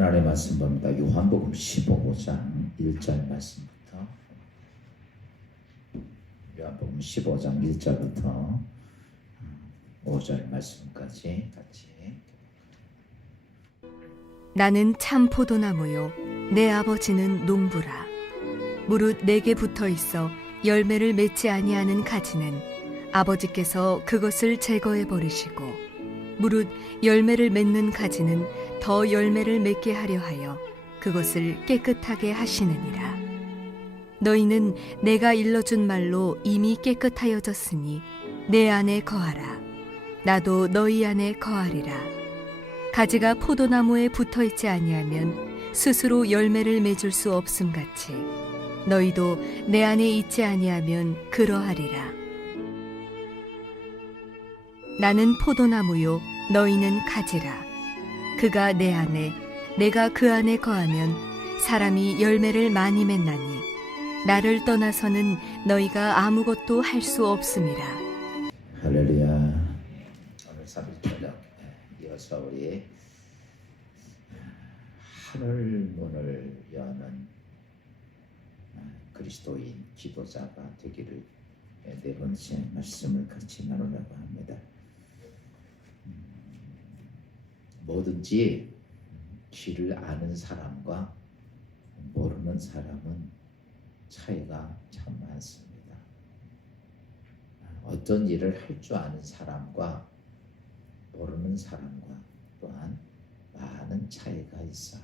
하나님의 말씀 봅니다. 요한복음 15장 1절 말씀부터 요한복음 15장 1절부터 5절 말씀까지 같이. 나는 참 포도나무요 내 아버지는 농부라. 무릇 내게 붙어 있어 열매를 맺지 아니하는 가지는 아버지께서 그것을 제거해 버리시고, 무릇 열매를 맺는 가지는 더 열매를 맺게 하려 하여 그것을 깨끗하게 하시느니라. 너희는 내가 일러준 말로 이미 깨끗하여졌으니 내 안에 거하라. 나도 너희 안에 거하리라. 가지가 포도나무에 붙어 있지 아니하면 스스로 열매를 맺을 수 없음 같이 너희도 내 안에 있지 아니하면 그러하리라. 나는 포도나무요 너희는 가지라. 그가 내 안에 내가 그 안에 거하면 사람이 열매를 많이 맺나니 나를 떠나서는 너희가 아무것도 할 수 없음이라. 할렐루야. 오늘 3일 저녁 이어서 우리 하늘 문을 여는 그리스도인 기도자가 되기를 네 번째 말씀을 같이 나누려고 합니다. 뭐든지 길을 아는 사람과 모르는 사람은 차이가 참 많습니다. 어떤 일을 할 줄 아는 사람과 모르는 사람과 또한 많은 차이가 있어요.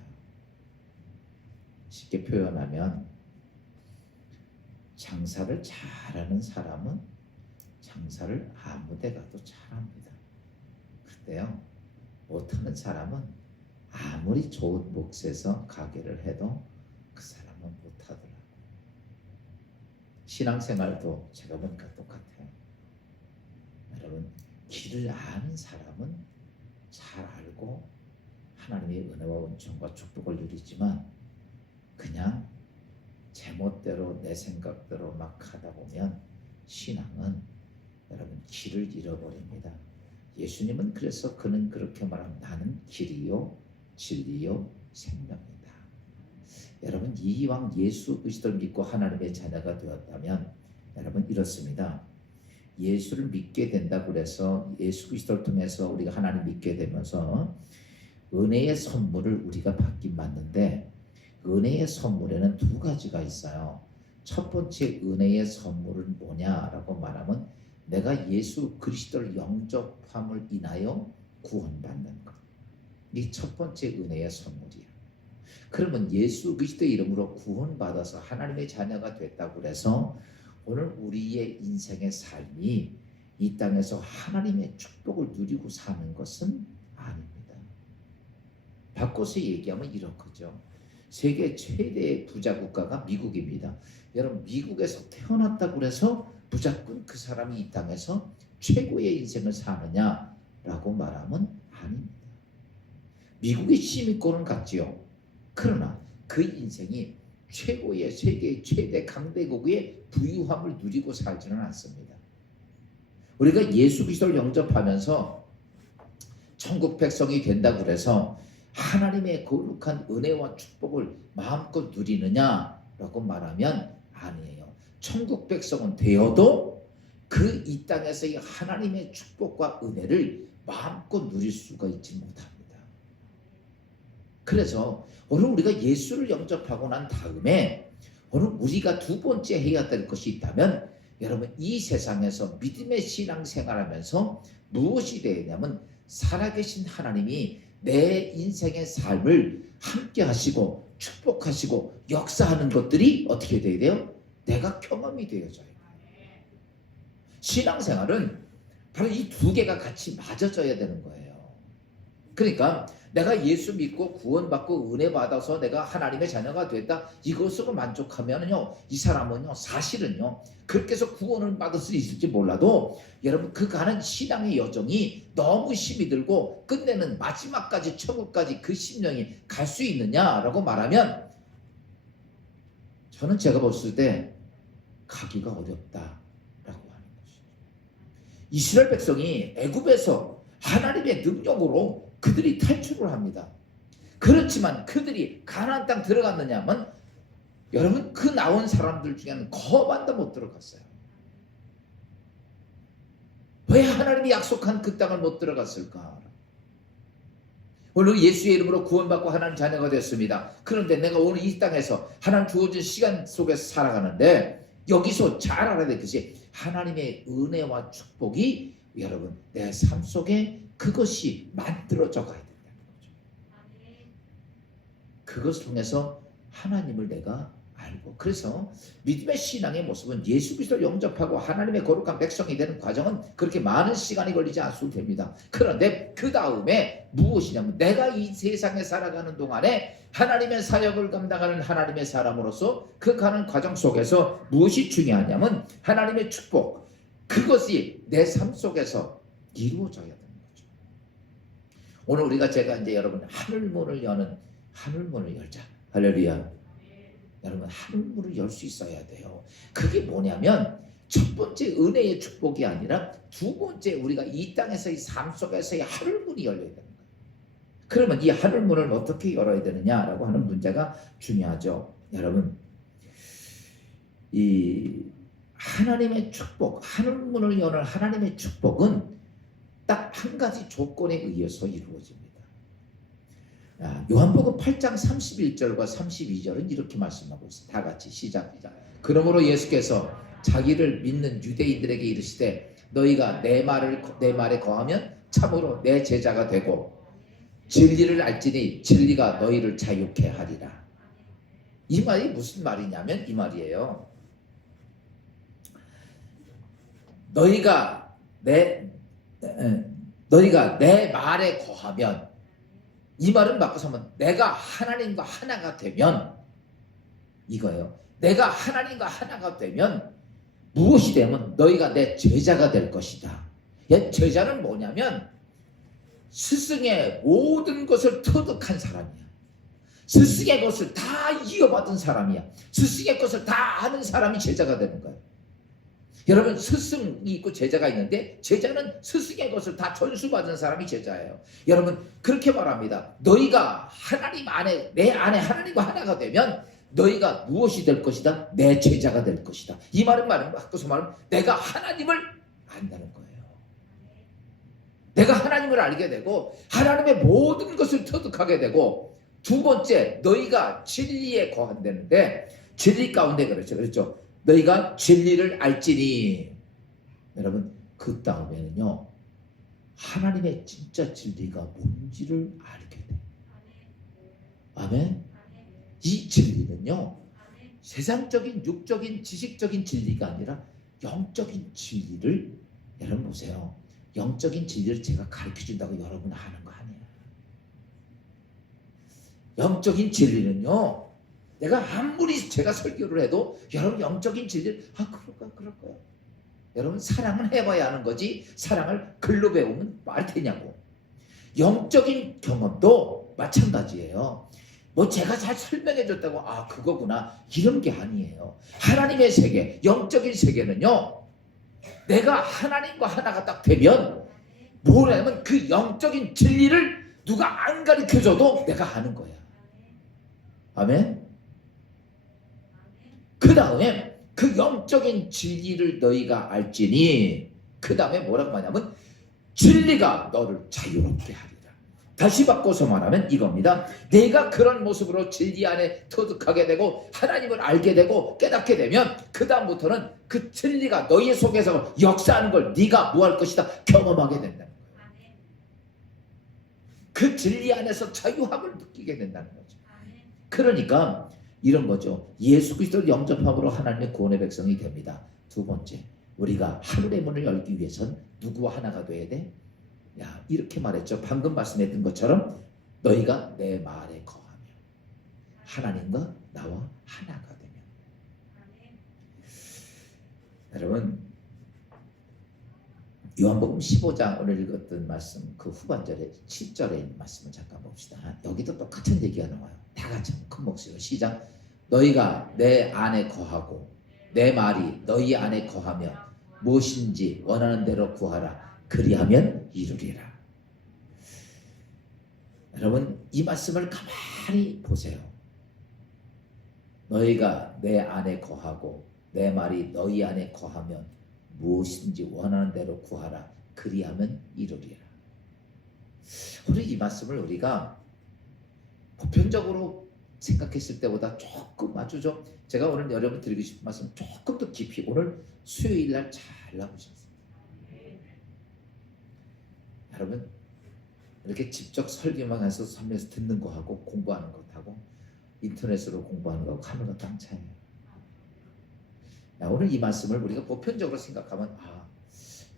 쉽게 표현하면 장사를 잘하는 사람은 장사를 아무 데 가도 잘합니다. 그런데요, 못하는 사람은 아무리 좋은 몫에서 가게를 해도 그 사람은 못하더라고요. 신앙생활도 제가 보니까 똑같아요. 여러분, 길을 아는 사람은 잘 알고 하나님의 은혜와 은총과 축복을 누리지만 그냥 제멋대로 내 생각대로 막 하다 보면 신앙은 여러분 길을 잃어버립니다. 예수님은 그래서 그는 그렇게 말합니다. 나는 길이요 진리요 생명이다. 여러분, 이왕 예수 그리스도를 믿고 하나님의 자녀가 되었다면 여러분 이렇습니다. 예수를 믿게 된다고 해서 예수 그리스도를 통해서 우리가 하나님 믿게 되면서 은혜의 선물을 우리가 받긴 맞는데, 은혜의 선물에는 두 가지가 있어요. 첫 번째 은혜의 선물은 뭐냐라고 말하면 내가 예수 그리스도를 영접함을 인하여 구원받는 것. 이 첫 번째 은혜의 선물이야. 그러면 예수 그리스도의 이름으로 구원받아서 하나님의 자녀가 됐다고 해서 오늘 우리의 인생의 삶이 이 땅에서 하나님의 축복을 누리고 사는 것은 아닙니다. 바꿔서 얘기하면 이렇거죠. 세계 최대의 부자 국가가 미국입니다. 여러분, 미국에서 태어났다고 해서 무조건 그 사람이 이 땅에서 최고의 인생을 사느냐라고 말하면 아닙니다. 미국의 시민권은 같지요. 그러나 그 인생이 최고의 세계 최대 강대국의 부유함을 누리고 살지는 않습니다. 우리가 예수 그리스도를 영접하면서 천국 백성이 된다고 해서 하나님의 거룩한 은혜와 축복을 마음껏 누리느냐라고 말하면 아니에요. 천국 백성은 되어도 그 이 땅에서 이 하나님의 축복과 은혜를 마음껏 누릴 수가 있지 못합니다. 그래서 오늘 우리가 예수를 영접하고 난 다음에 오늘 우리가 두 번째 해야 될 것이 있다면, 여러분, 이 세상에서 믿음의 신앙생활하면서 무엇이 되냐면 살아계신 하나님이 내 인생의 삶을 함께 하시고 축복하시고 역사하는 것들이 어떻게 돼야 돼요? 내가 경험이 되어져요. 신앙생활은 바로 이 두 개가 같이 맞아져야 되는 거예요. 그러니까 내가 예수 믿고 구원받고 은혜 받아서 내가 하나님의 자녀가 됐다, 이것으로 만족하면요, 이 사람은요 사실은요 그렇게 해서 구원을 받을 수 있을지 몰라도 여러분 그 가는 신앙의 여정이 너무 힘이 들고 끝내는 마지막까지 천국까지 그 심령이 갈 수 있느냐라고 말하면 저는 제가 봤을 때 가기가 어렵다라고 하는 것이죠. 이스라엘 백성이 애굽에서 하나님의 능력으로 그들이 탈출을 합니다. 그렇지만 그들이 가나안 땅 들어갔느냐면 여러분 그 나온 사람들 중에는 거반도 못 들어갔어요. 왜 하나님이 약속한 그 땅을 못 들어갔을까? 오늘 예수의 이름으로 구원받고 하나님 자녀가 됐습니다. 그런데 내가 오늘 이 땅에서 하나님 주어진 시간 속에서 살아가는데 여기서 잘 알아야 될 것이 하나님의 은혜와 축복이 여러분 내 삶 속에 그것이 만들어져 가야 된다는 거죠. 그것을 통해서 하나님을 내가 알고, 그래서 믿음의 신앙의 모습은 예수 그리스도를 영접하고 하나님의 거룩한 백성이 되는 과정은 그렇게 많은 시간이 걸리지 않아도 됩니다. 그런데 그 다음에 무엇이냐면 내가 이 세상에 살아가는 동안에 하나님의 사역을 감당하는 하나님의 사람으로서 그 가는 과정 속에서 무엇이 중요하냐면 하나님의 축복, 그것이 내 삶 속에서 이루어져야 되는 거죠. 오늘 우리가 제가 이제 여러분 하늘문을 여는 하늘문을 열자. 할렐루야. 여러분 하늘문을 열 수 있어야 돼요. 그게 뭐냐면 첫 번째 은혜의 축복이 아니라 두 번째 우리가 이 땅에서의 삶 속에서의 하늘문이 열려야 되는 거예요. 그러면 이 하늘문을 어떻게 열어야 되느냐라고 하는 문제가 중요하죠. 여러분 이 하나님의 축복, 하늘문을 여는 하나님의 축복은 딱 한 가지 조건에 의해서 이루어집니다. 요한복음 8장 31절과 32절은 이렇게 말씀하고 있어요. 다 같이 시작합니다. 그러므로 예수께서 자기를 믿는 유대인들에게 이르시되 너희가 내 말에 거하면 참으로 내 제자가 되고 진리를 알지니 진리가 너희를 자유케 하리라. 이 말이 무슨 말이냐면 이 말이에요. 너희가 내 말에 거하면, 이 말은 바꿔서 하면 내가 하나님과 하나가 되면 이거예요. 내가 하나님과 하나가 되면 무엇이 되면 너희가 내 제자가 될 것이다. 제자는 뭐냐면 스승의 모든 것을 터득한 사람이야. 스승의 것을 다 이어받은 사람이야. 스승의 것을 다 아는 사람이 제자가 되는 거예요. 여러분 스승이 있고 제자가 있는데 제자는 스승의 것을 다 전수받은 사람이 제자예요. 여러분 그렇게 말합니다. 너희가 하나님 안에, 내 안에 하나님과 하나가 되면 너희가 무엇이 될 것이다? 내 제자가 될 것이다. 이 말은 바꿔서 말하면 내가 하나님을 안다는 거예요. 내가 하나님을 알게 되고 하나님의 모든 것을 터득하게 되고, 두 번째 너희가 진리에 거한다는데 진리 가운데 그렇죠. 너희가 진리를 알지니, 여러분 그 다음에는요 하나님의 진짜 진리가 뭔지를 알게 돼. 아멘. 이 진리는요 세상적인 육적인 지식적인 진리가 아니라 영적인 진리를, 여러분 보세요. 영적인 진리를 제가 가르쳐준다고 여러분 하는 거 아니에요. 영적인 진리는요 내가 아무리 제가 설교를 해도 여러분 영적인 진리를 그럴까요? 여러분 사랑은 해봐야 하는 거지 사랑을 글로 배우면 말이 되냐고. 영적인 경험도 마찬가지예요. 뭐 제가 잘 설명해 줬다고 그거구나 이런 게 아니에요. 하나님의 세계, 영적인 세계는요 내가 하나님과 하나가 딱 되면 뭐냐면 그 영적인 진리를 누가 안 가르쳐줘도 내가 아는 거야. 아멘. 그 다음에 그 영적인 진리를 너희가 알지니, 그 다음에 뭐라고 하냐면 진리가 너를 자유롭게 하리라. 다시 바꿔서 말하면 이겁니다. 내가 그런 모습으로 진리 안에 터득하게 되고 하나님을 알게 되고 깨닫게 되면 그 다음부터는 그 진리가 너희 속에서 역사하는 걸 네가 뭐 할 것이다? 경험하게 된다는 거예요. 그 진리 안에서 자유함을 느끼게 된다는 거죠. 그러니까 이런 거죠. 예수 그리스도를 영접함으로 하나님의 구원의 백성이 됩니다. 두 번째, 우리가 하늘의 문을 열기 위해선 누구와 하나가 돼야 돼? 이렇게 말했죠. 방금 말씀했던 것처럼 너희가 내 말에 거하면, 하나님과 나와 하나가 되면. 여러분 요한복음 15장 오늘 읽었던 말씀 그 후반절에 7절에 있는 말씀을 잠깐 봅시다. 여기도 똑같은 얘기가 나와요. 다 같이 큰 목소리로 시작. 너희가 내 안에 거하고 내 말이 너희 안에 거하며 무엇인지 원하는 대로 구하라. 그리하면 이루리라. 여러분 이 말씀을 가만히 보세요. 너희가 내 안에 거하고 내 말이 너희 안에 거하면 무엇인지 원하는 대로 구하라. 그리하면 이루리라. 우리 이 말씀을 우리가 보편적으로 생각했을 때보다 조금 아주 좀 제가 오늘 여러분 드리고 싶은 말씀 조금 더 깊이 오늘 수요일 날 잘 나오셨습니다. 여러분 이렇게 직접 설교만 해서 설명해서 듣는 거하고 공부하는 것하고 인터넷으로 공부하는 거하고 하는 거 땅 차이예요. 오늘 이 말씀을 우리가 보편적으로 생각하면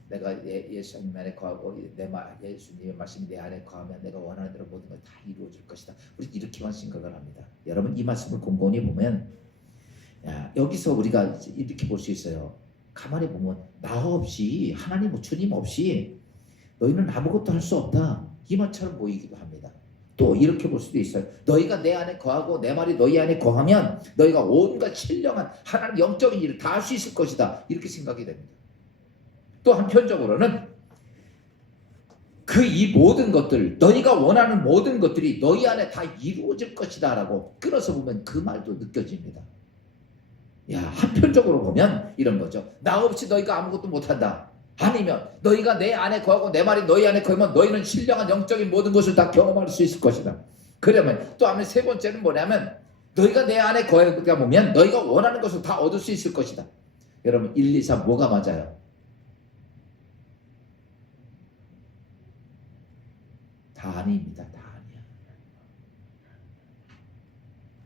내가 예수님 안에 거하고 예수님의 말씀이 내 안에 거하면 내가 원하는 대로 모든 걸 다 이루어질 것이다. 우리 이렇게만 생각을 합니다. 여러분 이 말씀을 곰곰이 보면 여기서 우리가 이렇게 볼 수 있어요. 가만히 보면 나 없이 하나님 주님 없이 너희는 아무것도 할 수 없다. 이 말처럼 보이기도 합니다. 또 이렇게 볼 수도 있어요. 너희가 내 안에 거하고 내 말이 너희 안에 거하면 너희가 온갖 신령한 하나님 영적인 일을 다 할 수 있을 것이다. 이렇게 생각이 됩니다. 또 한편적으로는 그 이 모든 것들 너희가 원하는 모든 것들이 너희 안에 다 이루어질 것이다 라고 끌어서 보면 그 말도 느껴집니다. 한편적으로 보면 이런 거죠. 나 없이 너희가 아무것도 못한다. 아니면 너희가 내 안에 거하고 내 말이 너희 안에 거하면 너희는 신령한 영적인 모든 것을 다 경험할 수 있을 것이다. 그러면 또 아무리 세 번째는 뭐냐면 너희가 내 안에 거하다 보면 너희가 원하는 것을 다 얻을 수 있을 것이다. 여러분 1, 2, 3 뭐가 맞아요? 다 아닙니다. 다 아니야.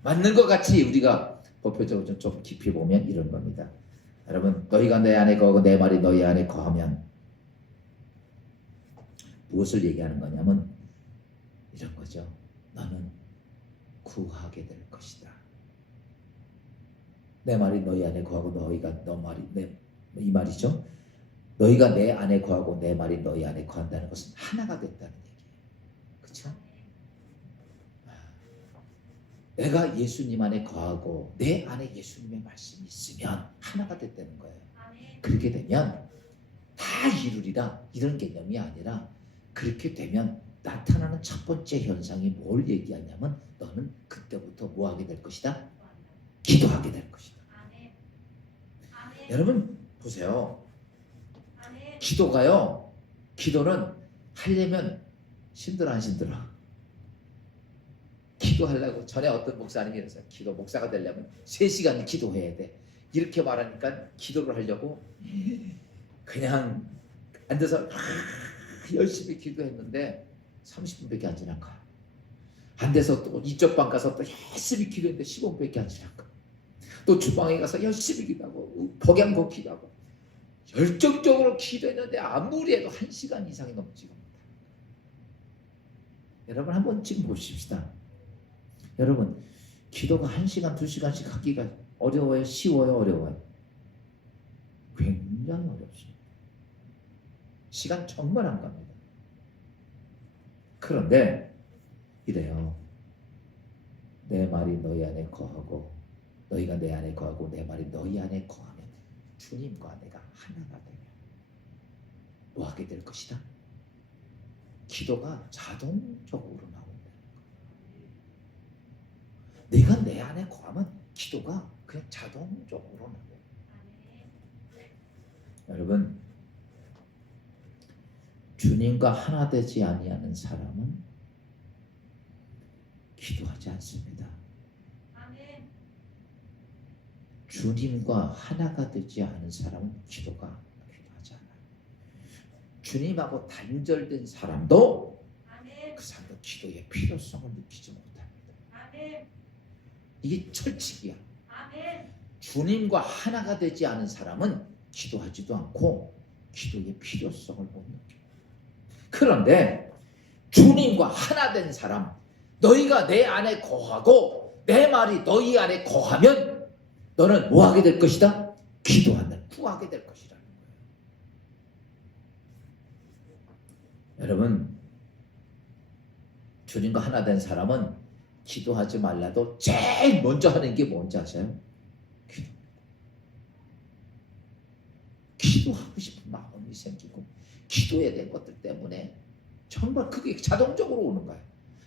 맞는 것 같이 우리가 보편적으로 좀 깊이 보면 이런 겁니다. 여러분 너희가 내 안에 거하고 내 말이 너희 안에 거하면 무엇을 얘기하는 거냐면 이런 거죠. 너는 구하게 될 것이다. 내 말이 너희 안에 거하고 너희가 너 말이 이 말이죠. 너희가 내 안에 거하고 내 말이 너희 안에 거한다는 것은 하나가 됐다는 얘기예요. 그렇죠? 내가 예수님 안에 거하고 내 안에 예수님의 말씀이 있으면 하나가 됐다는 거예요. 그렇게 되면 다 이루리라 이런 개념이 아니라 그렇게 되면 나타나는 첫 번째 현상이 뭘 얘기하냐면 너는 그때부터 뭐 하게 될 것이다? 기도하게 될 것이다. 여러분 보세요. 기도는 하려면 힘들어 안 힘들어? 기도하려고 전에 어떤 목사님이 그랬어요. 목사가 되려면 3시간 기도해야 돼. 이렇게 말하니까 기도를 하려고 그냥 앉아서 열심히 기도했는데 30분밖에 안 지난 거야. 안 돼서 또 이쪽 방 가서 또 열심히 기도했는데 15분밖에 안 지난 거야. 또 주방에 가서 열심히 기도하고 복양복 기도하고 열정적으로 기도했는데 아무리 해도 1시간 이상이 넘지가 못합니다. 여러분 한번 지금 보십시다. 여러분 기도가 1시간 2시간씩 하기가 어려워요? 쉬워요? 어려워요? 굉장히 어렵습니다. 시간 정말 안 갑니다. 그런데 이래요. 내 말이 너희 안에 거하고 너희가 내 안에 거하고 내 말이 너희 안에 거하면 주님과 내가 하나가 되면 뭐 하게 될 것이다? 기도가 자동적으로 나온다는 거예요. 내가 내 안에 거하면 기도가 그냥 자동적으로 나와요. 여러분 주님과 하나 되지 아니하는 사람은 기도하지 않습니다. 주님과 하나가 되지 않은 사람은 기도하지 않아요. 주님하고 단절된 사람도 그 사람도 기도의 필요성을 느끼지 못합니다. 이게 철칙이야. 주님과 하나가 되지 않은 사람은 기도하지도 않고 기도의 필요성을 못 느껴요. 그런데 주님과 하나 된 사람, 너희가 내 안에 거하고 내 말이 너희 안에 거하면 너는 뭐 하게 될 것이다? 구하게 될 것이라는 거예요. 여러분 주님과 하나 된 사람은 기도하지 말라도 제일 먼저 하는 게 뭔지 아세요? 기도하고 싶은 마음이 생기고 기도해야 될 것들 때문에 정말 그게 자동적으로 오는 거예요.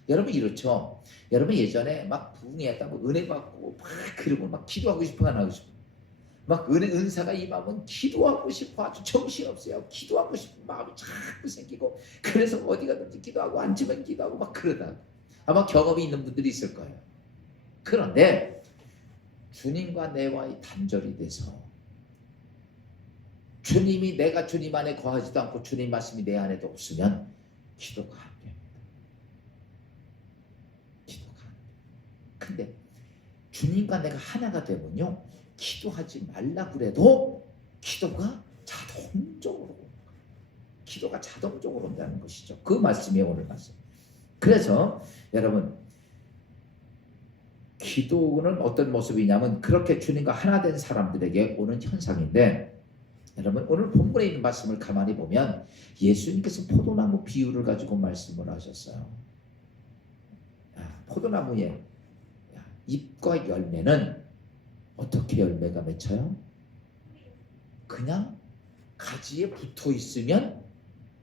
여러분 이렇죠. 여러분 예전에 막 부흥했다고 은혜 받고 막 그러고 막 기도하고 싶어 안 하고 싶어. 막 은사가 임하면 기도하고 싶어 아주 정신없어요. 기도하고 싶은 마음이 자꾸 생기고 그래서 어디 가든지 기도하고 앉으면 기도하고 막 그러다. 아마 경험이 있는 분들이 있을 거예요. 그런데 주님과 내와의 단절이 돼서 주님이 내가 주님 안에 거하지도 않고 주님 말씀이 내 안에도 없으면 기도가 안 됩니다. 기도가 안 돼요. 근데 주님과 내가 하나가 되면요 기도하지 말라 그래도 기도가 자동적으로 온다는 것이죠. 그 말씀이 오늘 말씀. 그래서 여러분 기도는 어떤 모습이냐면 그렇게 주님과 하나 된 사람들에게 오는 현상인데 여러분 오늘 본문에 있는 말씀을 가만히 보면 예수님께서 포도나무 비유를 가지고 말씀을 하셨어요. 포도나무의 잎과 열매는 어떻게 열매가 맺혀요? 그냥 가지에 붙어 있으면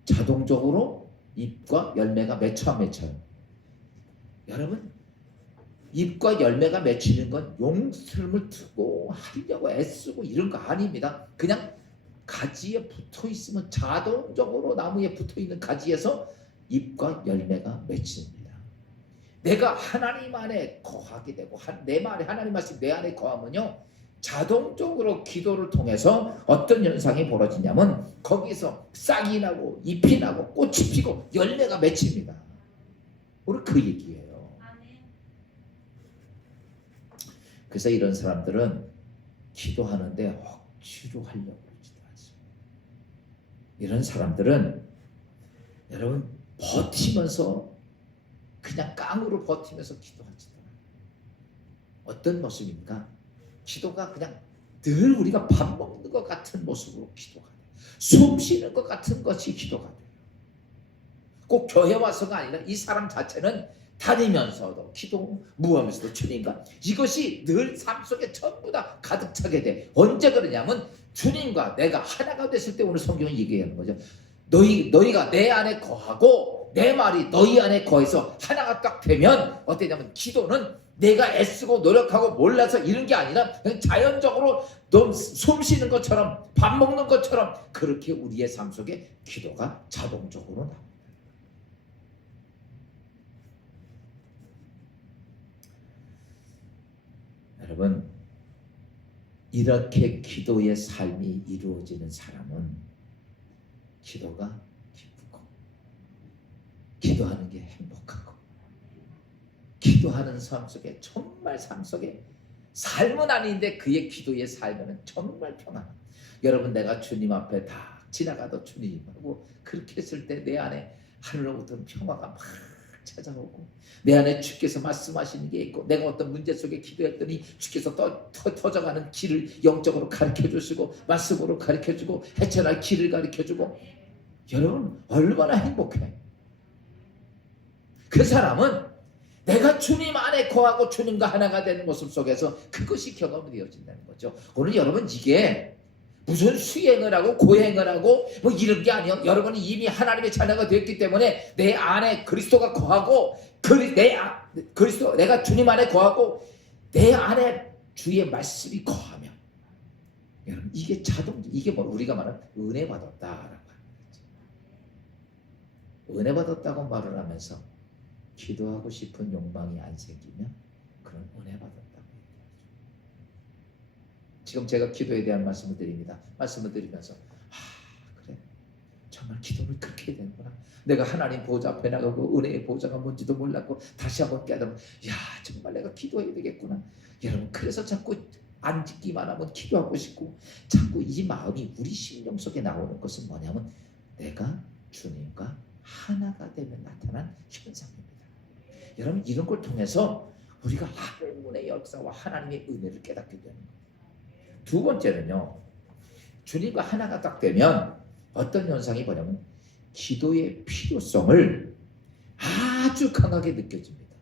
자동적으로 잎과 열매가 맺혀요. 여러분 잎과 열매가 맺히는 건 용스름을 두고 하려고 애쓰고 이런 거 아닙니다. 그냥 가지에 붙어 있으면 자동적으로 나무에 붙어 있는 가지에서 잎과 열매가 맺힙니다. 내가 하나님 안에 거하게 되고 내 말에 하나님 말씀 내 안에 거하면요 자동적으로 기도를 통해서 어떤 현상이 벌어지냐면 거기서 싹이 나고 잎이 나고 꽃이 피고 열매가 맺힙니다. 오늘 그 얘기예요. 그래서 이런 사람들은 기도하는데 억지로 하려고 그러지도 않습니다. 이런 사람들은 여러분 버티면서 그냥 깡으로 버티면서 기도하지도 않아요. 어떤 모습입니까? 기도가 그냥 늘 우리가 밥 먹는 것 같은 모습으로 기도가 돼요. 숨 쉬는 것 같은 것이 기도가 돼요. 꼭 교회 와서가 아니라 이 사람 자체는 다니면서도 기도무하면서도 주님과 이것이 늘 삶 속에 전부 다 가득 차게 돼. 언제 그러냐면 주님과 내가 하나가 됐을 때 오늘 성경은 얘기하는 거죠. 너희가 내 안에 거하고 내 말이 너희 안에 거해서 하나가 딱 되면 어떠냐면 기도는 내가 애쓰고 노력하고 몰라서 이런 게 아니라 그냥 자연적으로 숨 쉬는 것처럼 밥 먹는 것처럼 그렇게 우리의 삶 속에 기도가 자동적으로 나옵니다. 여러분 이렇게 기도의 삶이 이루어지는 사람은 기도가 기쁘고 기도하는 게 행복하고 기도하는 삶 속에 정말 삶 속에 삶은 아닌데 그의 기도의 삶에는 정말 평안합니다. 여러분 내가 주님 앞에 다 지나가도 주님하고 그렇게 했을 때 내 안에 하늘로부터 평화가 막 찾아오고 내 안에 주께서 말씀하시는 게 있고 내가 어떤 문제 속에 기도했더니 주께서 터져가는 길을 영적으로 가르쳐주시고 말씀으로 가르쳐주고 헤쳐날 길을 가르쳐주고 여러분 얼마나 행복해. 그 사람은 내가 주님 안에 거하고 주님과 하나가 되는 모습 속에서 그것이 경험이 되어진다는 거죠. 오늘 여러분 이게 무슨 수행을 하고 고행을 하고 뭐 이런 게 아니요. 여러분이 이미 하나님의 자녀가 되었기 때문에 내 안에 그리스도가 거하고 내가 주님 안에 거하고 내 안에 주의 말씀이 거하며 여러분 이게 이게 뭐 우리가 말하는 은혜 받았다라고 하는 거죠. 은혜 받았다고 말을 하면서 기도하고 싶은 욕망이 안 생기면 그런 은혜 받았다고 얘기하죠. 지금 제가 기도에 대한 말씀을 드립니다. 말씀을 드리면서 그래 정말 기도를 그렇게 해야 되는구나. 내가 하나님 보좌 앞에 나가고 은혜의 보좌가 뭔지도 몰랐고 다시 한번 깨달으면 정말 내가 기도해야 되겠구나. 여러분 그래서 자꾸 앉기만 하면 기도하고 싶고 자꾸 이 마음이 우리 심령 속에 나오는 것은 뭐냐면 내가 주님과 하나가 되면 나타난 현상입니다. 여러분 이런 걸 통해서 우리가 하늘문의 역사와 하나님의 은혜를 깨닫게 되는 거예요. 두 번째는요. 주님과 하나가 딱 되면 어떤 현상이 뭐냐면 기도의 필요성을 아주 강하게 느껴집니다.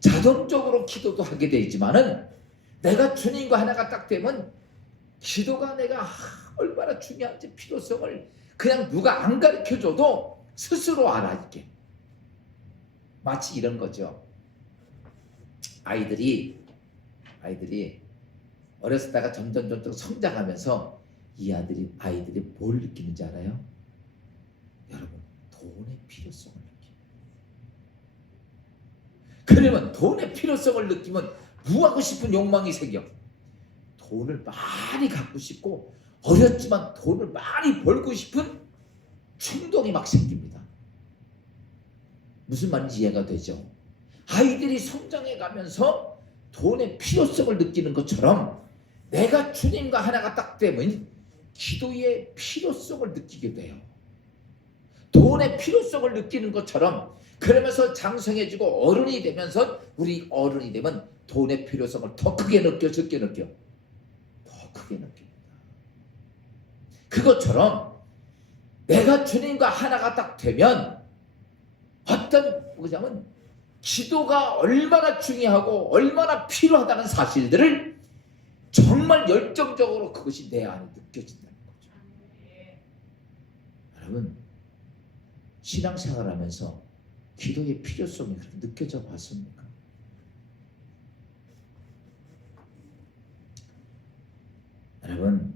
자동적으로 기도도 하게 되지만은 내가 주님과 하나가 딱 되면 기도가 내가 얼마나 중요한지 필요성을 그냥 누가 안 가르쳐줘도 스스로 알아 있게. 마치 이런 거죠. 아이들이 어렸을 때가 점점 성장하면서 아이들이 뭘 느끼는지 알아요? 여러분, 돈의 필요성을 느낍니다. 그러면 돈의 필요성을 느끼면 무하고 싶은 욕망이 생겨. 돈을 많이 갖고 싶고 어렸지만 돈을 많이 벌고 싶은 충동이 막 생깁니다. 무슨 말인지 이해가 되죠? 아이들이 성장해 가면서 돈의 필요성을 느끼는 것처럼 내가 주님과 하나가 딱 되면 기도의 필요성을 느끼게 돼요. 돈의 필요성을 느끼는 것처럼 그러면서 장성해지고 어른이 되면서 우리 어른이 되면 돈의 필요성을 더 크게 느껴, 적게 느껴? 더 크게 느낍니다. 그것처럼 내가 주님과 하나가 딱 되면 뭐냐면 기도가 얼마나 중요하고 얼마나 필요하다는 사실들을 정말 열정적으로 그것이 내 안에 느껴진다는 거죠. 여러분, 신앙생활하면서 기도의 필요성이 그렇게 느껴져 봤습니까? 여러분,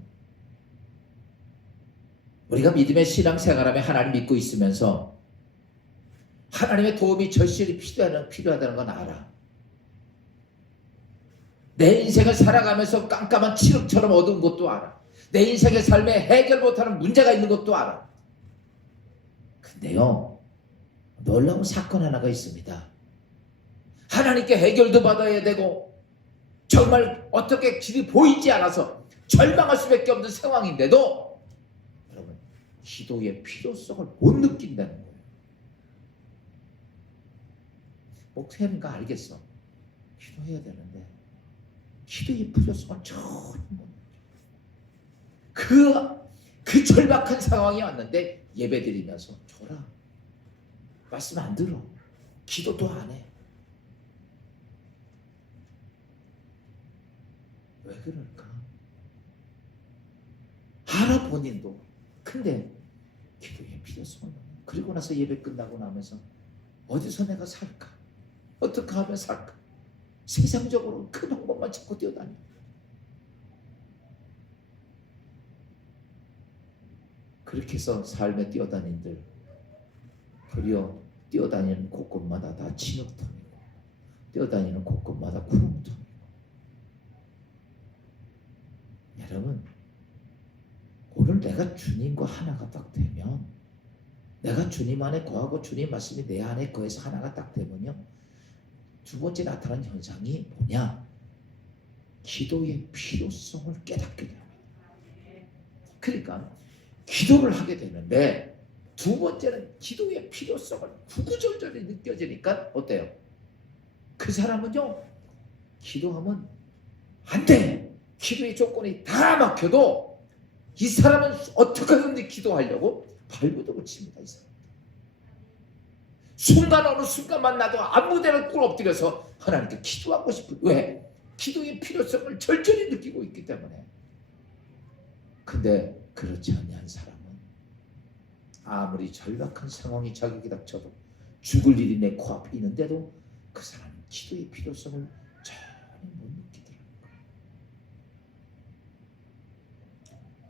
우리가 믿음의 신앙생활하며 하나님 믿고 있으면서 하나님의 도움이 절실히 필요하다는 건 알아. 내 인생을 살아가면서 깜깜한 칠흑처럼 어두운 것도 알아. 내 인생의 삶에 해결 못하는 문제가 있는 것도 알아. 근데요, 놀라운 사건 하나가 있습니다. 하나님께 해결도 받아야 되고 정말 어떻게 길이 보이지 않아서 절망할 수밖에 없는 상황인데도 여러분, 기도의 필요성을 못 느낀다는 거예요. 목회하는가 알겠어. 기도해야 되는데 기도의 필요성을 전혀 못 느껴. 그 절박한 상황이 왔는데 예배 드리면서 줘라. 말씀 안 들어. 기도도 안 해. 왜 그럴까? 알아 본인도. 근데 기도의 필요성을 그리고 나서 예배 끝나고 나면서 어디서 내가 살까? 어떻게 하면 살까? 세상적으로 그 방법만 찾고 뛰어다녀. 그렇게 해서 삶에 뛰어다닌들 도리어 뛰어다니는 곳곳마다 다 진흙탕이고 뛰어다니는 곳곳마다 구렁텅이고. 여러분, 오늘 내가 주님과 하나가 딱 되면, 내가 주님 안에 거하고 주님 말씀이 내 안에 거해서 하나가 딱 되면요, 두 번째 나타나는 현상이 뭐냐? 기도의 필요성을 깨닫게 됩니다. 그러니까 기도를 하게 되는데 두 번째는 기도의 필요성을 구구절절히 느껴지니까 어때요? 그 사람은요, 기도하면 안 돼. 기도의 조건이 다 막혀도 이 사람은 어떻게든지 기도하려고 발버둥을 칩니다. 이 사람. 어느 순간만 나도 아무데나 꿇어 엎드려서 하나님께 기도하고 싶어요. 왜? 기도의 필요성을 절절히 느끼고 있기 때문에. 근데 그렇지 않은 사람은 아무리 절박한 상황이 자격이 닥쳐도 죽을 일이 내 코앞에 있는데도 그 사람은 기도의 필요성을 전혀 못 느끼더라고요.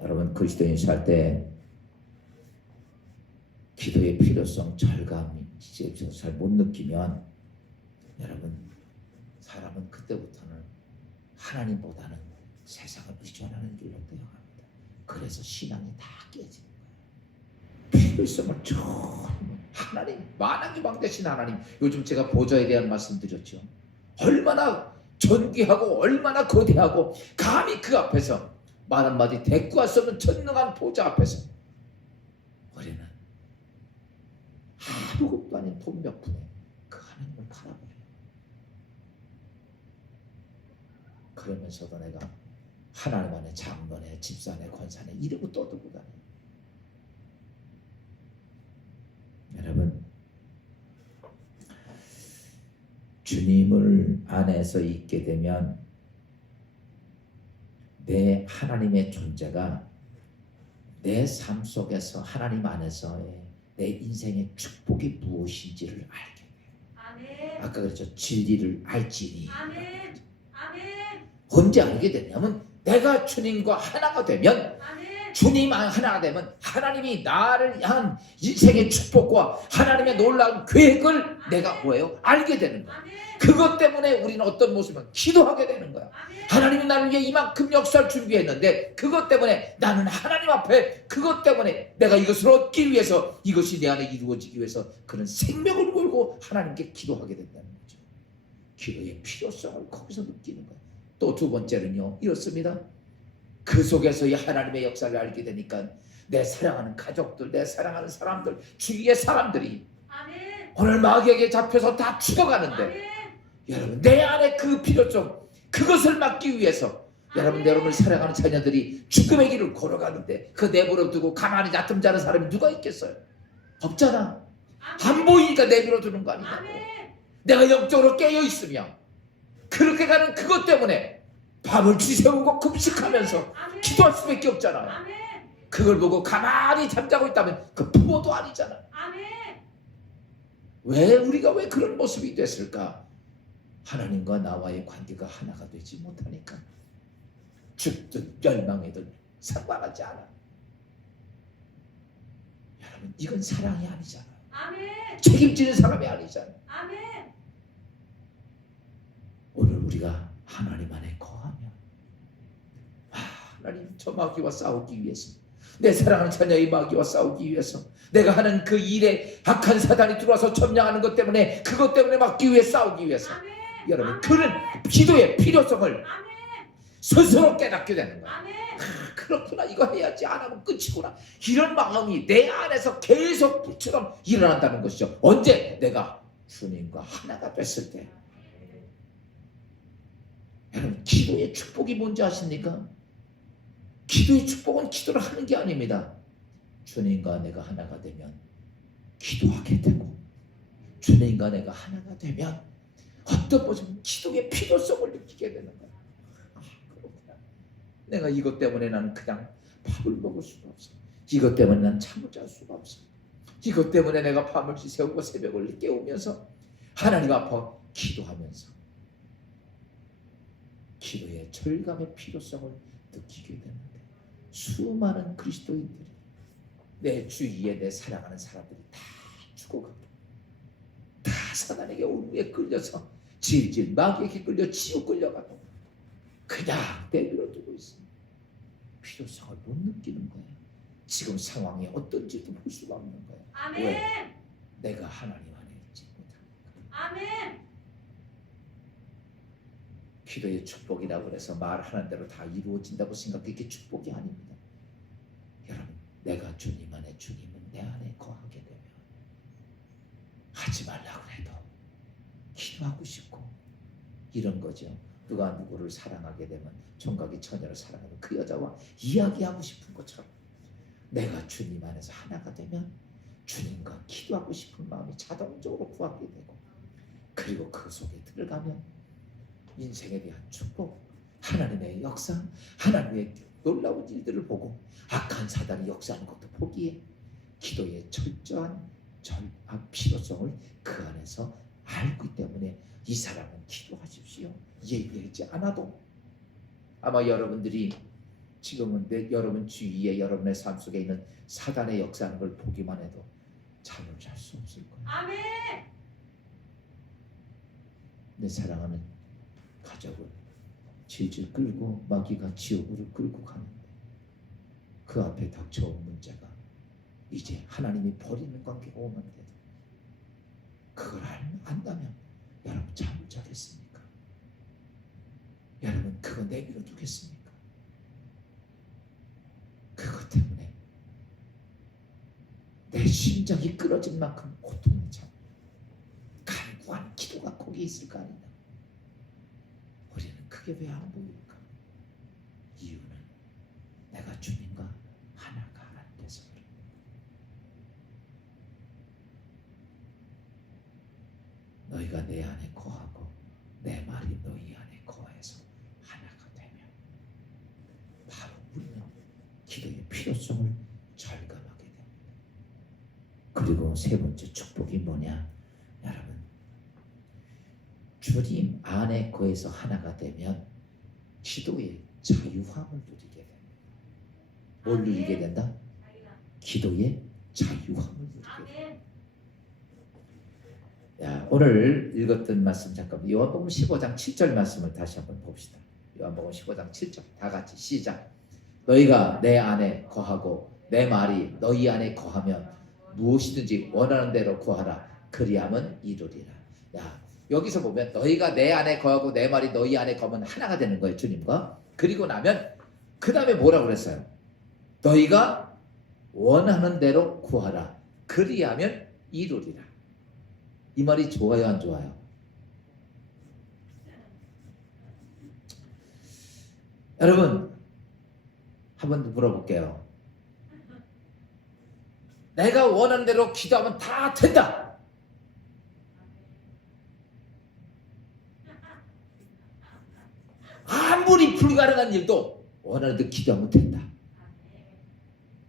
여러분, 그리스도인 살 때 기도의 필요성 절감이 잘 못 느끼면 여러분, 사람은 그때부터는 하나님보다는 세상을 의존하는 길로 되어갑니다. 그래서 신앙이 다 깨지는 거예요. 필요성을 전혀 하나님, 만왕의 왕 되신 하나님, 요즘 제가 보좌에 대한 말씀 드렸죠. 얼마나 존귀하고 얼마나 거대하고 감히 그 앞에서 말 한마디 대꾸할 수 없는 전능한 보좌 앞에서 우리는 아무것도 아닌 돈 몇 푼에 그 하나님을 팔아버려요. 그러면서도 내가 하나님 안에 장로네, 집사네, 권사네 이러고 떠들고 다녀요. 여러분, 주님을 안에서 있게 되면 내 하나님의 존재가 내 삶 속에서 하나님 안에서의 내 인생의 축복이 무엇인지를 알게 돼요. 아까 그랬죠. 진리를 알지니. 아멘. 아멘. 언제 알게 되냐면 내가 주님과 하나가 되면, 아멘. 주님 하나가 되면 하나님이 나를 향한 인생의 축복과 하나님의 놀라운 계획을 내가 뭐예요? 알게 되는 거예요. 아멘. 그것 때문에 우리는 어떤 모습은 기도하게 되는 거야. 아멘. 하나님이 나를 위해 이만큼 역사를 준비했는데 그것 때문에 나는 하나님 앞에, 그것 때문에 내가 이것을 얻기 위해서, 이것이 내 안에 이루어지기 위해서 그런 생명을 걸고 하나님께 기도하게 된다는 거죠. 기도의 필요성을 거기서 느끼는 거예요. 또 두 번째는요, 이렇습니다. 그 속에서의 하나님의 역사를 알게 되니까 내 사랑하는 가족들, 내 사랑하는 사람들, 주위의 사람들이 아멘. 오늘 마귀에게 잡혀서 다 죽어가는데, 아멘. 여러분 내 안에 그 필요성, 그것을 막기 위해서 여러분 사랑하는 자녀들이 죽음의 길을 걸어가는데 그 내버려 두고 가만히 놔둠 자는 사람이 누가 있겠어요? 없잖아. 안 보이니까 내버려 두는 거 아니냐고. 아멘. 내가 영적으로 깨어 있으며 그렇게 가는 그것 때문에 밤을 지새우고 금식하면서 아멘. 기도할 수밖에 없잖아요. 아멘. 그걸 보고 가만히 잠자고 있다면 그 부모도 아니잖아. 아멘. 우리가 왜 그런 모습이 됐을까? 하나님과 나와의 관계가 하나가 되지 못하니까. 죽든 멸망해든 상관하지 않아. 여러분 이건 사랑이 아니잖아. 아멘. 책임지는 사람이 아니잖아. 아멘. 오늘 우리가 하나님 안에 거하면, 하나님 저 마귀와 싸우기 위해서, 내 사랑하는 자녀의 마귀와 싸우기 위해서, 내가 하는 그 일에 악한 사단이 들어와서 점령하는 것 때문에, 그것 때문에 막기 위해 싸우기 위해서, 아멘. 여러분 그는 기도의 필요성을 아멘. 스스로 깨닫게 되는 거야. 아멘. 그렇구나, 이거 해야지, 안 하면 끝이구나, 이런 마음이 내 안에서 계속 불처럼 일어난다는 것이죠. 언제? 내가 주님과 하나가 됐을 때. 여러분 기도의 축복이 뭔지 아십니까? 기도의 축복은 기도를 하는 게 아닙니다. 주님과 내가 하나가 되면 기도하게 되고, 주님과 내가 하나가 되면 어떤 모습은 기도의 필요성을 느끼게 되는 거야. 그렇구나. 내가 이것 때문에 나는 그냥 밥을 먹을 수가 없어. 이것 때문에 난 잠을 잘 수가 없어. 이것 때문에 내가 밤을 지새우고 새벽을 깨우면서 하나님 앞에 기도하면서 기도의 절감의 필요성을 느끼게 되는데, 수많은 그리스도인들이, 내 주위에 내 사랑하는 사람들이 다 죽어가고, 다 사단에게 올무에 끌려서 질질 마귀에게 끌려 지옥 끌려가고 그냥 내버려 두고 있습니다. 필요성을 못 느끼는 거예요. 지금 상황이 어떤지도 볼 수가 없는 거예요. 아멘. 왜? 내가 하나님 안에 있지 못하니까. 아멘. 기도의 축복이라고 해서 말하는 대로 다 이루어진다고 생각해. 이게 축복이 아닙니다. 여러분 내가 주님 안에, 주님은 내 안에 거하게 되면 하지 말라고 해도 기도하고 싶고 이런 거죠. 누가 누구를 사랑하게 되면, 총각이 처녀를 사랑하면 그 여자와 이야기하고 싶은 것처럼 내가 주님 안에서 하나가 되면 주님과 기도하고 싶은 마음이 자동적으로 구하게 되고, 그리고 그 속에 들어가면 인생에 대한 축복, 하나님의 역사, 하나님의 놀라운 일들을 보고 악한 사단이 역사하는 것도 보기에 기도의 철저한 필요성을 그 안에서 알고 있기 때문에 이 사람은 기도하십시오, 얘기하지 않아도. 아마 여러분들이 지금은 여러분 주위에, 여러분의 삶 속에 있는 사단의 역사하는 걸 보기만 해도 잠을 잘 수 없을 거예요. 아멘. 내 사랑하는 가족을 질질 끌고 마귀가 지옥으로 끌고 가는데, 그 앞에 닥쳐온 문제가 이제 하나님이 버리는 관계가 오는데도 그걸 안다면 여러분 잠을 자겠습니까? 여러분 그거 내버려 두겠습니까? 그것 때문에 내 심장이 끊어질 만큼 고통을 참 간구한 기도가 거기 있을 거 아니냐. 우리는 그게 왜 안 보일까? 이유는 내가 주님과 하나가 안 돼서 그래. 너희가 내 안에 거하고 내 말이 너희 안에 거해서 하나가 되면 바로 우리는 기도의 필요성을 절감하게 됩니다. 그리고 세 번째 축복이 뭐냐? 여러분 주님 안에 거해서 하나가 되면 기도의 자유함을 누리게 됩니다. 뭘 누리게 된다? 기도의 자유함을 누리게 된다. 아멘. 야, 오늘 읽었던 말씀 잠깐 요한복음 15장 7절 말씀을 다시 한번 봅시다. 요한복음 15장 7절 다 같이 시작. 너희가 내 안에 거하고 내 말이 너희 안에 거하면 무엇이든지 원하는 대로 구하라. 그리하면 이루리라. 야, 여기서 보면 너희가 내 안에 거하고 내 말이 너희 안에 거하면 하나가 되는 거예요, 주님과. 그리고 나면 그 다음에 뭐라고 그랬어요? 너희가 원하는 대로 구하라. 그리하면 이루리라. 이 말이 좋아요, 안 좋아요? 여러분, 한번 더 물어볼게요. 내가 원하는 대로 기도하면 다 된다. 아무리 불가능한 일도 원하는 대로 기도하면 된다.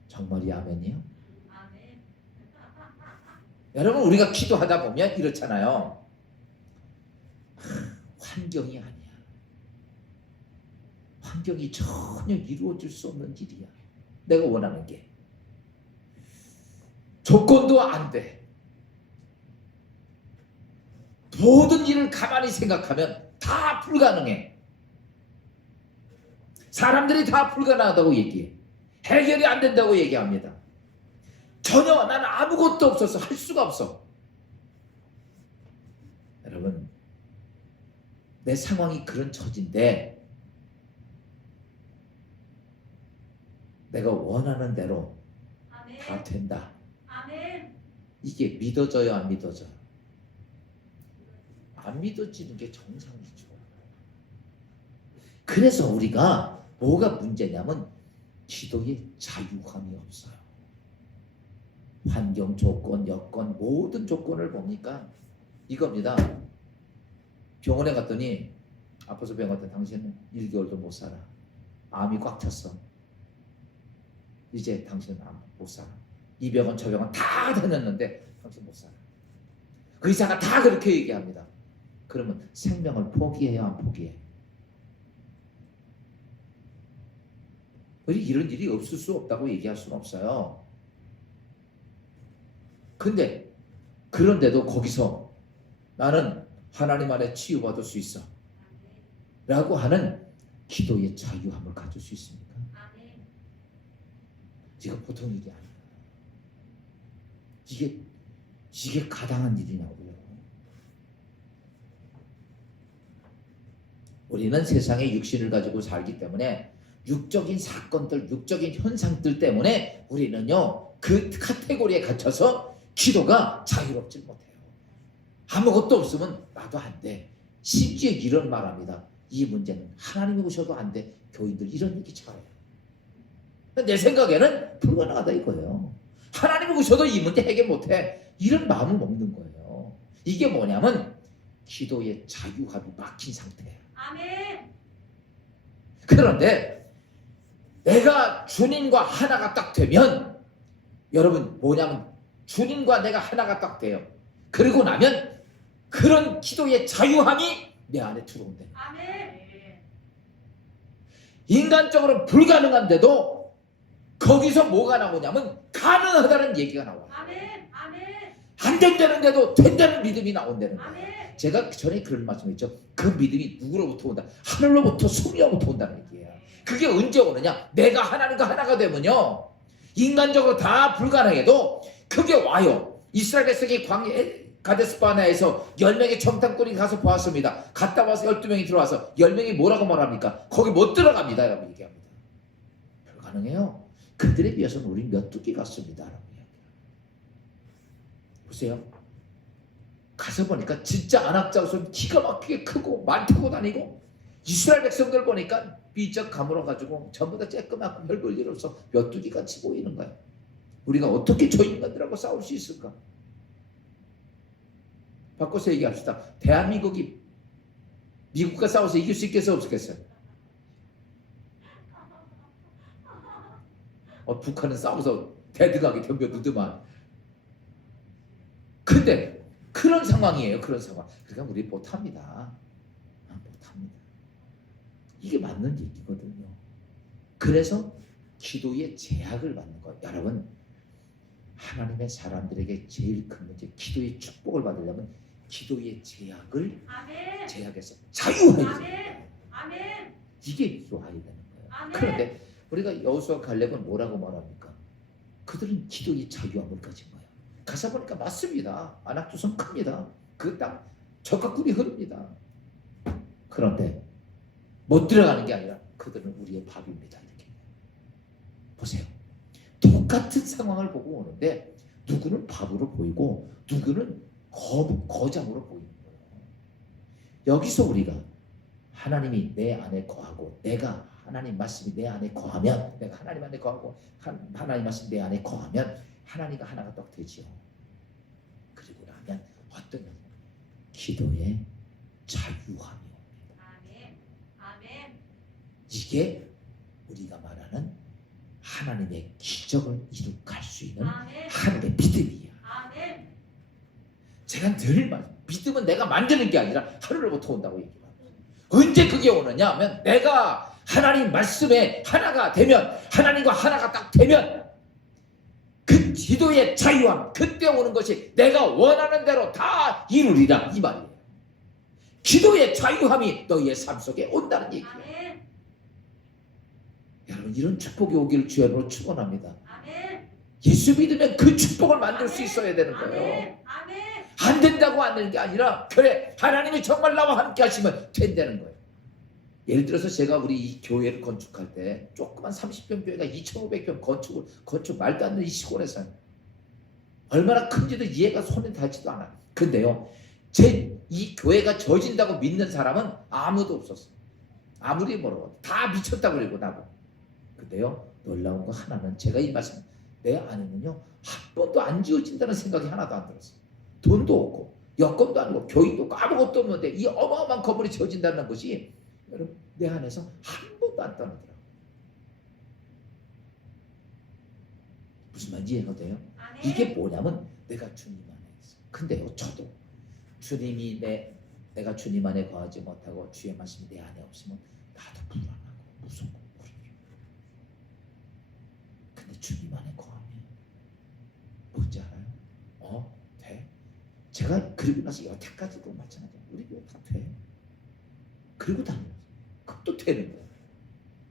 정말이 아멘이요? 아멘. 여러분, 우리가 기도하다 보면 이렇잖아요. 환경이 아니야. 환경이 전혀 이루어질 수 없는 일이야. 내가 원하는 게. 조건도 안 돼. 모든 일을 가만히 생각하면 다 불가능해. 사람들이 다 불가능하다고 얘기해. 해결이 안 된다고 얘기합니다. 전혀 나는 아무것도 없어서 할 수가 없어. 여러분, 내 상황이 그런 처지인데 내가 원하는 대로 아멘. 다 된다. 아멘. 이게 믿어져요, 안 믿어져요? 안 믿어지는 게 정상이죠. 그래서 우리가 뭐가 문제냐면 기도의 자유함이 없어요. 환경, 조건, 여건 모든 조건을 보니까 이겁니다. 병원에 갔더니 아파서 병원 갔더니 당신은 1개월도 못 살아. 암이 꽉 찼어. 이제 당신은 못 살아. 이 병원 저 병원 다 다녔는데 당신 못 살아. 그 의사가 다 그렇게 얘기합니다. 그러면 생명을 포기해야 안 포기해? 이런 일이 없을 수 없다고 얘기할 수는 없어요. 근데 그런데도 거기서 나는 하나님 안에 치유받을 수 있어 라고 하는 기도의 자유함을 가질 수 있습니까? 아멘. 이거 보통 일이 아니야. 이게 가당한 일이냐고요. 우리는 세상에 육신을 가지고 살기 때문에 육적인 사건들, 육적인 현상들 때문에 우리는요 그 카테고리에 갇혀서 기도가 자유롭지 못해요. 아무것도 없으면 나도 안 돼. 심지어 이런 말합니다. 이 문제는 하나님이 오셔도 안 돼. 교인들 이런 얘기 잘해요. 내 생각에는 불가능하다 이거예요. 하나님이 오셔도 이 문제 해결 못해. 이런 마음을 먹는 거예요. 이게 뭐냐면 기도의 자유함이 막힌 상태예요. 아멘. 그런데 내가 주님과 하나가 딱 되면 여러분 뭐냐면 주님과 내가 하나가 딱 돼요. 그리고 나면 그런 기도의 자유함이 내 안에 들어온다. 아멘. 인간적으로 불가능한데도 거기서 뭐가 나오냐면 가능하다는 얘기가 나와요. 아멘. 아멘. 안 된다는데도 된다는 믿음이 나온다는 거예요. 아멘. 제가 전에 그런 말씀했죠. 그 믿음이 누구로부터 온다? 하늘로부터 성령으로부터 온다는 얘기예요. 그게 언제 오느냐? 내가 하나님과 하나가 되면요 인간적으로 다 불가능해도 그게 와요. 이스라엘 백성이 광야 가데스바네아에서 10명의 정탐꾼이 가서 보았습니다. 갔다 와서 12명이 들어와서 10명이 뭐라고 말합니까? 거기 못 들어갑니다 라고 얘기합니다. 불가능해요. 그들에 비해서는 우리 메뚜기 같습니다 라고 얘기합니다. 보세요. 가서 보니까 진짜 안악자로서 기가 막히게 크고 말 타고 다니고 이스라엘 백성들 보니까 삐쩍 가물어가지고 전부 다 쬐끄맣고 별 볼 일 없어 메뚜기같이 보이는 거예요. 우리가 어떻게 저 인간들하고 싸울 수 있을까? 바꿔서 얘기합시다. 대한민국이 미국과 싸워서 이길 수 있겠어요? 없겠어요? 북한은 싸워서 대등하게 덤벼들더만. 근데 그런 상황 상황이에요. 그런 상황. 그러니까 우리 못합니다. 못합니다. 이게 맞는 얘기거든요. 그래서 기도의 제약을 받는 거예요. 여러분, 하나님의 사람들에게 제일 큰 문제, 기도의 축복을 받으려면 기도의 제약을 아멘. 제약에서 자유해야 아멘. 돼요. 아멘. 이게 필요해야 되는 거예요. 아멘. 그런데 우리가 여호수아 갈렙은 뭐라고 말합니까? 그들은 기도의 자유함을 가진 거예요. 가서 보니까 맞습니다. 안악두성 큽니다. 그 땅 적과 꿀이 흐릅니다. 그런데 못 들어가는 게 아니라 그들은 우리의 밥입니다. 이렇게 보세요. 똑같은 상황을 보고 오는데 누구는 밥으로 보이고 누구는 거장으로 보이는 거예요. 여기서 우리가 하나님이 내 안에 거하고 내가 하나님 말씀이 내 안에 거하면, 내가 하나님 안에 거하고 하나님 말씀이 내 안에 거하면 하나님과 하나가 딱 되지요. 그리고 나면 어떤 기도의 자유함이 옵니다. 아멘. 아멘. 이게 우리가 말하는 하나님의 기적을 이룩할 수 있는 아멘. 하나님의 믿음이야. 아멘. 제가 늘 믿음은 내가 만드는 게 아니라 하늘로부터 온다고 얘기합니다. 언제 그게 오느냐 하면 내가 하나님 말씀에 하나가 되면, 하나님과 하나가 딱 되면 그 기도의 자유함, 그때 오는 것이 내가 원하는 대로 다 이루리라, 이 말이에요. 기도의 자유함이 너희의 삶 속에 온다는 얘기예요. 아멘. 여러분, 이런 축복이 오기를 주연으로 축원합니다. 아멘. 예수 믿으면 그 축복을 만들 수 있어야 되는 거예요. 아멘. 아멘. 안 된다고 안 되는 게 아니라, 그래 하나님이 정말 나와 함께 하시면 된다는 거예요. 예를 들어서 제가 우리 이 교회를 건축할 때 조그만 30평 교회가 2,500평 건축 말도 안 되는 이 시골에서 얼마나 큰지도 이해가 손에 닿지도 않아요. 근데요, 이 교회가 져진다고 믿는 사람은 아무도 없었어요. 아무리 뭐라고 다 미쳤다고 그러고 나고. 근데요, 놀라운 거 하나는, 제가 이 말씀, 내 안에는요 한 번도 안 지어진다는 생각이 하나도 안 들었어요. 돈도 없고 여건도 아니고 교육도 없고 아무것도 없는데 이 어마어마한 건물이 지어진다는 것이 여러분 내 안에서 한 번도 안 떠나더라고요. 무슨 말인지 이해가 돼요? 아멘. 이게 뭐냐면 내가 주님 안에 있어. 근데요, 저도 주님이 내가 주님 안에 거하지 못하고 주의 말씀이 내 안에 없으면 나도 불안하고 무섭고 그래요. 근데 주님 안에 거하면 뭔지 알아요? 돼. 제가 그리고 나서 여태까지도 마찬가지예요. 우리 교회 다 돼. 그리고 다니면서 그것도 되는 거예요.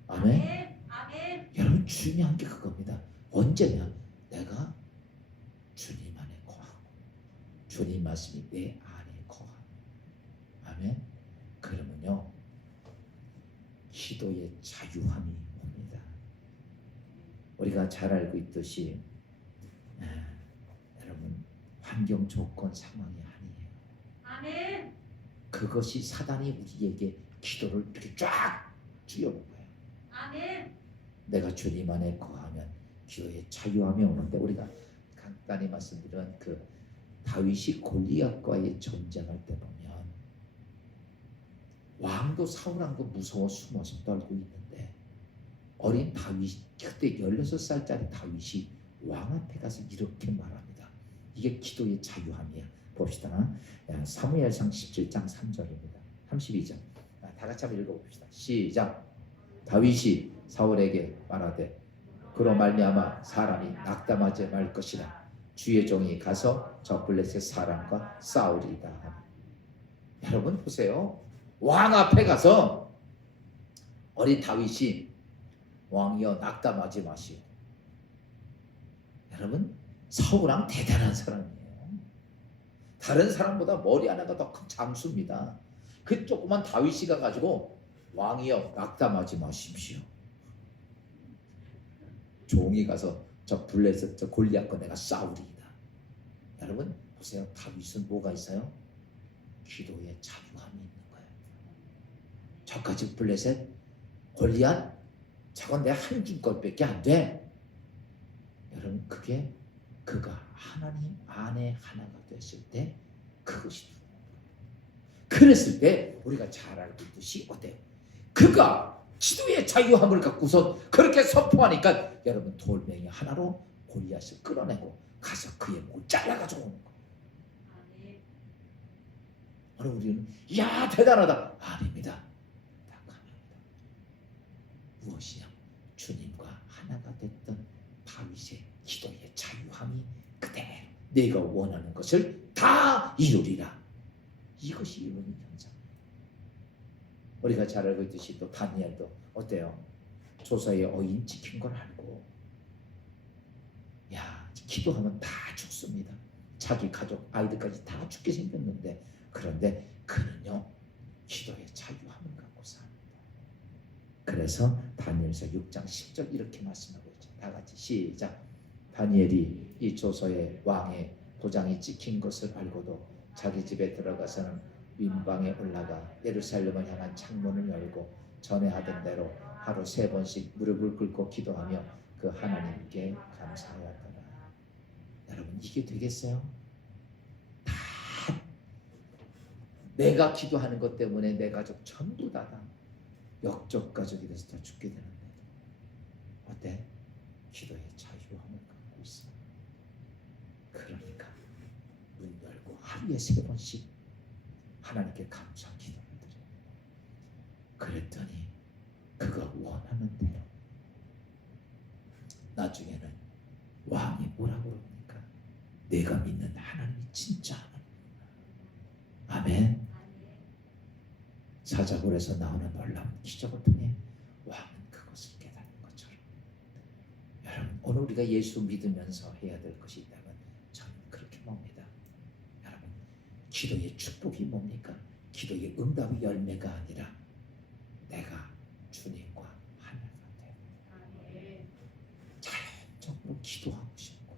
아멘. 아멘. 아멘. 여러분, 중요한 게 그겁니다. 언제냐? 내가 주님 안에 거하고 주님 말씀이 내 안에 거하고. 아멘. 그러면요 기도의 자유함이 옵니다. 우리가 잘 알고 있듯이 여러분, 환경 조건 상황이 아니에요. 아멘. 그것이 사단이 우리에게 기도를 이렇게 쫙 쥐어놓은 거예요. 아멘. 내가 주님 안에 거하면 기도의 자유함이 오는데, 우리가 간단히 말씀드린 그 다윗이 골리앗과의 전쟁할 때 보면 왕도 사울 왕도 무서워 숨어서 떨고 있는데 어린 다윗, 그때 16살짜리 다윗이 왕 앞에 가서 이렇게 말합니다. 이게 기도의 자유함이야. 봅시다. 사무엘상 17장 3절입니다. 32장. 다 같이 한번 읽어봅시다. 시작. 다윗이 사울에게 말하되 그로 말미암아 사람이 낙담하지 말 것이라. 주의 종이 가서 저 블레셋 사람과 싸우리이다. 여러분 보세요. 왕 앞에 가서 어린 다윗이 왕이여 낙담하지 마시오. 여러분, 사울왕 대단한 사람이에요. 다른 사람보다 머리 하나가 더 큰 장수입니다. 그 조그만 다윗이 가가지고 왕이여 낙담하지 마십시오. 종이 가서 저 블레셋 저 골리앗과 내가 싸우리이다. 여러분 보세요. 다윗은 뭐가 있어요? 기도의 자유함이 있는 거예요. 저까지 블레셋 골리앗 저건 내 한 줌 것밖에 안 돼. 여러분 그가 하나님 안에 하나가 됐을 때 그것이 그랬을 때 우리가 잘 알고 있듯이 어때요? 그가 기도의 자유함을 갖고서 그렇게 선포하니까 여러분 돌멩이 하나로 골리앗을 끌어내고 가서 그의 목을 잘라가지고 오는 거예요. 아멘. 오늘 우리는 야 대단하다 아닙니다. 가능합니다. 무엇이냐? 주님과 하나가 됐던 다윗의 기도의 자유함이 그대로 내가 원하는 것을 다 이루리라. 이것이 이루는 현상. 우리가 잘 알고 있듯이 또 다니엘도 어때요? 조사의 어인 지킨 걸 알고 야 기도하면 다 죽습니다. 자기 가족 아이들까지 다 죽게 생겼는데 그런데 그는요 기도의 자유함을 갖고 삽니다. 그래서 다니엘서 6장 10절 이렇게 말씀하고 있죠. 다 같이 시작. 다니엘이 이 조서의 왕의 도장이 찍힌 것을 알고도 자기 집에 들어가서는 윗방에 올라가 예루살렘을 향한 창문을 열고 전에 하던 대로 하루 3번씩 무릎을 꿇고 기도하며 그 하나님께 감사하였더라. 여러분 이게 되겠어요? 다 내가 기도하는 것 때문에 내 가족 전부 다 역적 가족이 돼서 다 죽게 되는데 어때? 기도의 자유함을 갖고 있어. 그러니까 문 열고 하루에 3번씩 하나님께 감사 기도를 드려요. 그랬더니 그가 원하는 대로 나중에는 왕이 뭐라고 그럽니까? 내가 믿는 하나님이 진짜 하나님이구나. 아멘. 사자굴에서 나오는 놀라운 기적을 통해 왕은 그것을 깨닫는 것처럼 여러분 오늘 우리가 예수 믿으면서 해야 될 것이 있다면 저는 그렇게 봅니다. 여러분 기도의 축복이 뭡니까? 기도의 응답의 열매가 아니라 내가 주님과 하나가 되고 자연적으로 기도하고 싶고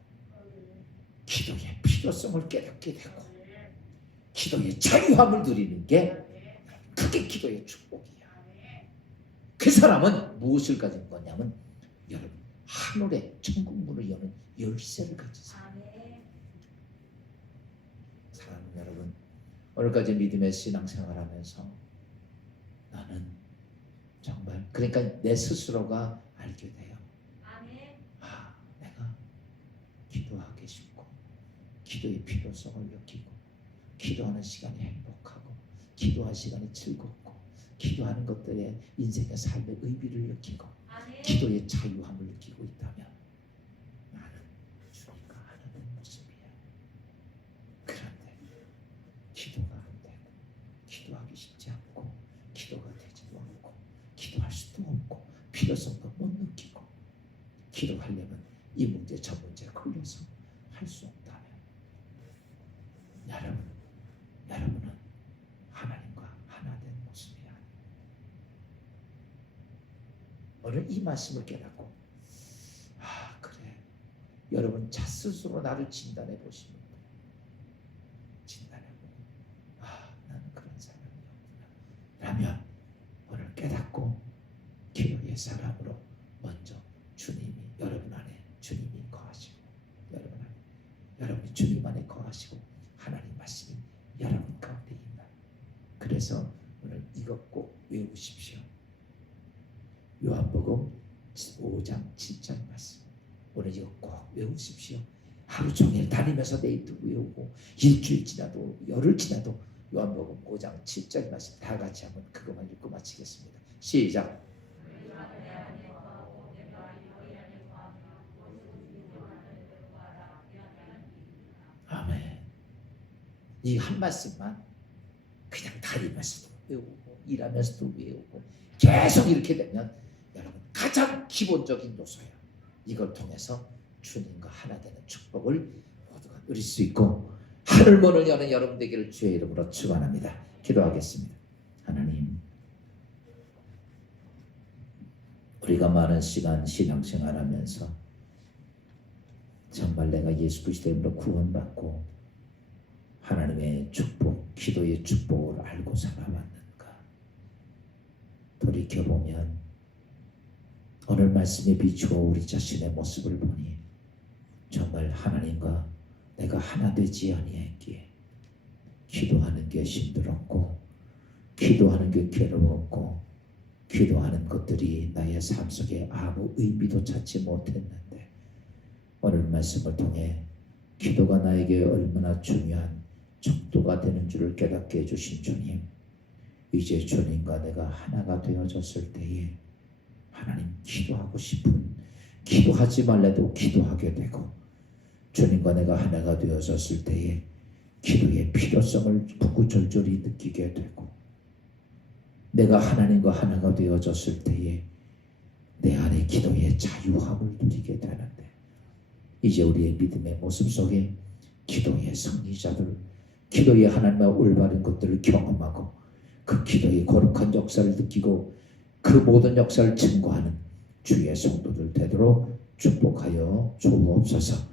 기도의 필요성을 깨닫게 되고 기도의 자유함을 누리는 게 그게 기도의 축복이야. 그 사람은 무엇을 가진 거냐면 여러분 하늘의 천국 문을 여는 열쇠를 가진 사람. 사랑하는 여러분 오늘까지 믿음의 신앙생활하면서 나는 정말 그러니까 내 스스로가 알게 돼요. 내가 기도하기 쉽고 기도의 필요성을 느끼고 기도하는 시간이 행복하고 기도할 시간이 즐겁고 기도하는 것들에 인생의 삶의 의미를 느끼고 기도의 자유함을 느끼고 있다면 나는 주님과 하나 된 모습이야. 그런데 기도가 안 되고 기도하기 쉽지 않고 기도가 되지도 않고 기도할 수도 없고 필요성도 못 느끼고 기도하려면 이 문제 저 문제 걸려서 할 수 없다면 여러분은 하나님과 하나 된 모습이 아니에요. 오늘 이 말씀을 깨닫고 그래 여러분 자 스스로 나를 진단해 보시면 돼요. 진단해보고 나는 그런 사람이었구나 라면 오늘 깨닫고 기도의 사람으로 먼저 주님이 여러분 안에 주님이 거하시고 여러분이 주님 안에 거하시고 하나님 말씀이 여러분 가운데 있나. 그래서 오늘 이것 꼭 외우십시오. 요한복음 5장 7절 말씀 오늘 이거 꼭 외우십시오. 하루 종일 다니면서 내일도 외우고 일주일 지나도 열흘 지나도 요한복음 5장 7절 말씀 다 같이 한번 그것만 읽고 마치겠습니다. 시작. 아멘. 이 한 말씀만 그냥 다니면서도 외우고 일하면서도 외우고 계속 이렇게 되면 여러분 가장 기본적인 요소예요. 이걸 통해서 주님과 하나 되는 축복을 모두가 누릴 수 있고 하늘문을 여는 여러분 되기를 주의 이름으로 축원합니다. 기도하겠습니다. 하나님 우리가 많은 시간 신앙생활하면서 정말 내가 예수 그리스도의 이름으로 구원받고 하나님의 축복, 기도의 축복을 알고 살아왔는가? 돌이켜보면 오늘 말씀에 비추어 우리 자신의 모습을 보니 정말 하나님과 내가 하나 되지 아니했기에 기도하는 게 힘들었고 기도하는 게 괴로웠고 기도하는 것들이 나의 삶 속에 아무 의미도 찾지 못했는데 오늘 말씀을 통해 기도가 나에게 얼마나 중요한 척도가 되는 줄을 깨닫게 해주신 주님, 이제 주님과 내가 하나가 되어졌을 때에 하나님 기도하고 싶은, 기도하지 말래도 기도하게 되고, 주님과 내가 하나가 되어졌을 때에 기도의 필요성을 구구절절히 느끼게 되고, 내가 하나님과 하나가 되어졌을 때에 내 안에 기도의 자유함을 누리게 되는데, 이제 우리의 믿음의 모습 속에 기도의 승리자들, 기도의 하나님과 올바른 것들을 경험하고 그 기도의 거룩한 역사를 느끼고 그 모든 역사를 증거하는 주의 성도들 되도록 축복하여 주옵소서.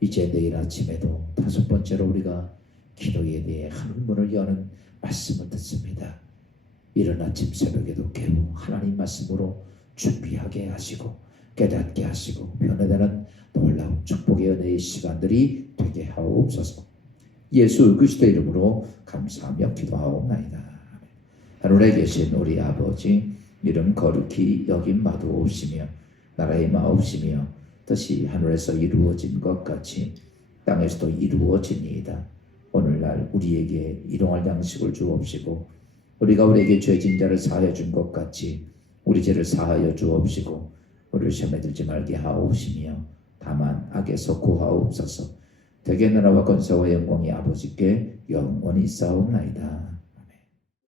이제 내일 아침에도 5번째로 우리가 기도에 대해 하늘문을 여는 말씀을 듣습니다. 이른 아침 새벽에도 깨우 하나님 말씀으로 준비하게 하시고 깨닫게 하시고 변화되는 놀라운 축복의 은혜의 시간들이 되게 하옵소서. 예수 그리스도의 이름으로 감사하며 기도하옵나이다. 하늘에 계신 우리 아버지, 이름 거룩히 여김 마도옵시며 나라의 마옵시며 뜻이 하늘에서 이루어진 것 같이 땅에서도 이루어지니이다. 오늘날 우리에게 일용할 양식을 주옵시고 우리가 우리에게 죄진 자를 사하여 준 것 같이 우리 죄를 사하여 주옵시고 우리를 시험에 들지 말게 하옵시며 다만 악에서 구하옵소서. 대개 나라와 권세와 영광이 아버지께 영원히 있사옵나이다.